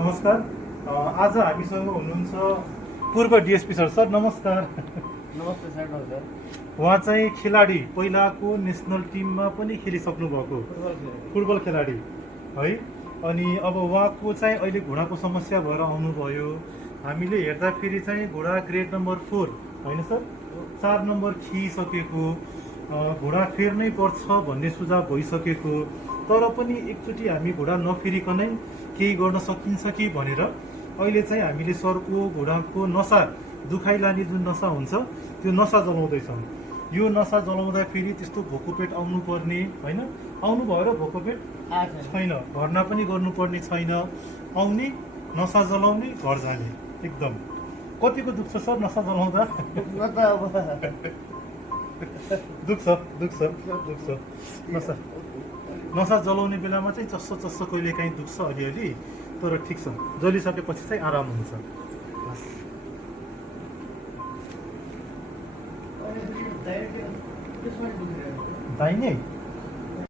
नमस्कार। आज हामीसँग हुनुहुन्छ पूर्व डिएसपी सर। सर नमस्कार। नमस्ते सर। नमस्कार। उहाँ चाहिँ खेलाडी, पहिलाको नेसनल टिममा पनि खेलिसक्नु भएको फुटबल खेलाडी है। अनि अब उहाँको चाहिँ अहिले घुँडाको समस्या भएर आउनुभयो। हामीले हेर्दाखेरि चाहिँ घुँडा ग्रेड नम्बर 4 होइन सर, 4 नम्बर खिइसकेको, घुँडा फेर्नै पर्छ भन्ने सुझाव भइसकेको, तर पनि एकचोटि हामी घुँडा नफेरिकनै केही गर्न सकिन्छ कि भनेर अहिले चाहिँ हामीले सरको घुँडाको नसा, दुखाइ लाने जुन नसा हुन्छ त्यो नसा जलाउँदैछौँ। यो नसा जलाउँदाखेरि त्यस्तो भोकोपेट आउनुपर्ने होइन, आउनु भयो र भोकोपेट छैन, भर्ना पनि गर्नुपर्ने छैन, आउने नसा जलाउने घर जाने एकदम। कतिको दुख्छ सर नसा जलाउँदा? दुख्छ दुख्छ दुख्छ। नसा नसा जलाउने बेलामा चाहिँ चस्स चस्स कहिले काहीँ दुख्छ अलिअलि, तर ठिक छ, जलिसकेपछि चाहिँ आराम हुन्छ। दाहिने